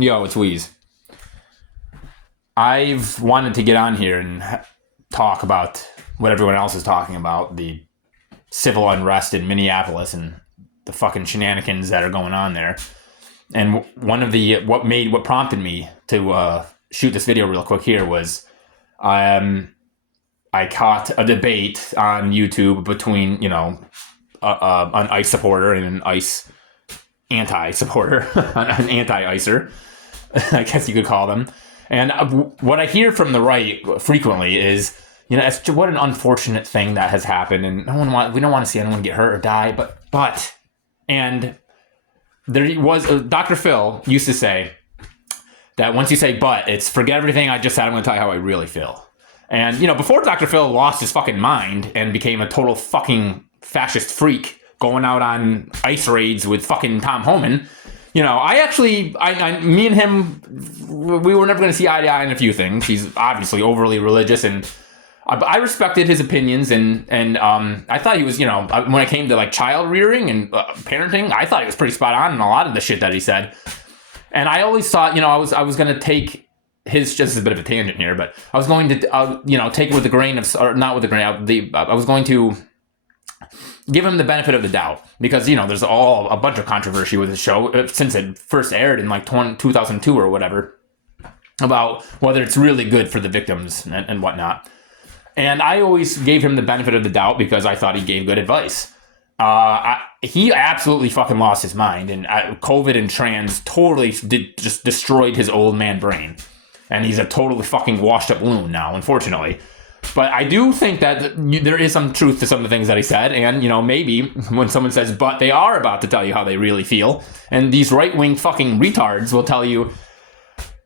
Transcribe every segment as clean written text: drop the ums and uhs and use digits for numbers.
Yo, it's Wheeze. I've wanted to get on here and talk about what everyone else is talking about, the civil unrest in Minneapolis and the fucking shenanigans that are going on there. And what prompted me to shoot this video real quick here was I caught a debate on YouTube between, an ICE supporter and an ICE anti-supporter, an anti-ICER, I guess you could call them. And what I hear from the right frequently is, what an unfortunate thing that has happened, and we don't want to see anyone get hurt or die, and there was Dr. Phil used to say that once you say "but," it's forget everything I just said. I'm going to tell you how I really feel. And before Dr. Phil lost his fucking mind and became a total fucking fascist freak, going out on ice raids with fucking Tom Homan, me and him, we were never going to see eye to eye on a few things. He's obviously overly religious, and I respected his opinions, and I thought he was, when it came to child rearing and parenting, I thought he was pretty spot on in a lot of the shit that he said. And I always thought, I was going to take his, just a bit of a tangent here, but I was going to, take it with a grain of, or not with a grain of, I was going to give him the benefit of the doubt, because there's a bunch of controversy with the show since it first aired in 2002 or whatever, about whether it's really good for the victims and whatnot. And I always gave him the benefit of the doubt because I thought he gave good advice. He absolutely fucking lost his mind, and COVID and trans totally just destroyed his old man brain, and he's a totally fucking washed up loon now, unfortunately. But I do think that there is some truth to some of the things that he said. And, maybe when someone says, but they are about to tell you how they really feel. And these right-wing fucking retards will tell you,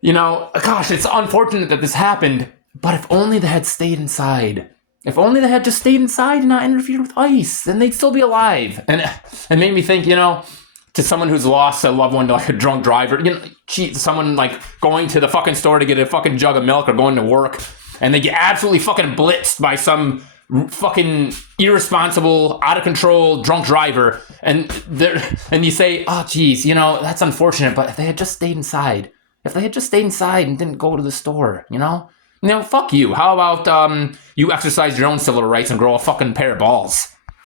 gosh, it's unfortunate that this happened. But if only they had stayed inside. If only they had just stayed inside and not interfered with ICE, then they'd still be alive. And it made me think, to someone who's lost a loved one to a drunk driver, someone going to the fucking store to get a fucking jug of milk or going to work, and they get absolutely fucking blitzed by some fucking irresponsible, out of control drunk driver, and you say, oh geez, that's unfortunate, but if they had just stayed inside, and didn't go to the store, fuck you. How about you exercise your own civil rights and grow a fucking pair of balls?